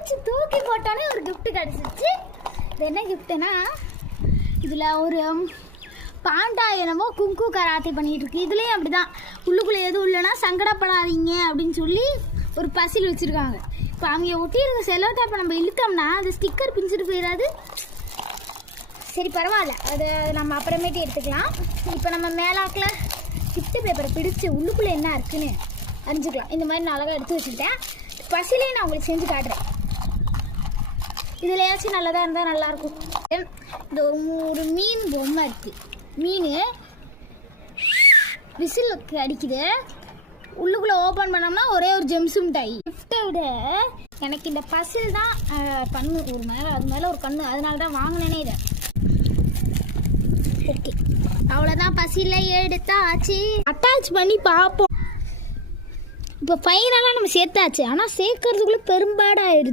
அடிச்சு தூக்கி போட்டாலே ஒரு கிஃப்ட் கிடச்சிச்சு இது என்ன கிஃப்ட்னா இதில் ஒரு பாண்டா என்னமோ குங்கு கராத்தே பண்ணிகிட்டு இருக்கு இதுலேயும் அப்படி தான் உள்ளுக்குள்ளே எதுவும் இல்லைன்னா சங்கடப்படாதீங்க அப்படின்னு சொல்லி ஒரு பசில் வச்சுருக்காங்க. இப்போ அவங்க ஒட்டியிருக்க செல்லோ டேப்பை நம்ம இழுத்தோம்னா அது ஸ்டிக்கர் பிஞ்சிட்டு போயிடாது. சரி பரவாயில்ல. அதை நம்ம அப்புறமேட்டு எடுத்துக்கலாம். இப்போ நம்ம மேலாக்கில் கிஃப்ட் பேப்பரை பிடிச்சி உள்ளுக்குள்ளே என்ன இருக்குன்னு அறிஞ்சுக்கலாம். இந்த மாதிரி நான் அழகாக எடுத்து வச்சுக்கிட்டேன். பசிலே நான் உங்களுக்கு செஞ்சு காட்டுறேன். இதுலையாச்சும் நல்லதாக இருந்தால் நல்லாயிருக்கும் இந்த ஒரு மூணு மீன் பொம்மை இருக்குது மீன் விசில் அடிக்குது. உள்ளுக்குள்ளே ஓப்பன் பண்ணோம்னா ஒரே ஒரு ஜெம்ஸும் டை. கிஃப்ட்டை விட எனக்கு இந்த பசில் தான் அஹ், கண்ணு ஒரு மேலே அது மேலே ஒரு கண்ணு. அதனால தான் வாங்கினேனே இதை. ஓகே. அவ்வளோதான் பசியில் எடுத்தாச்சு. அட்டாச் பண்ணி பார்ப்போம் இப்போ ஃபைனலாக நம்ம சேர்த்தாச்சு. ஆனால் சேர்க்கறதுக்குள்ளே பெரும்பாடாயிடுது.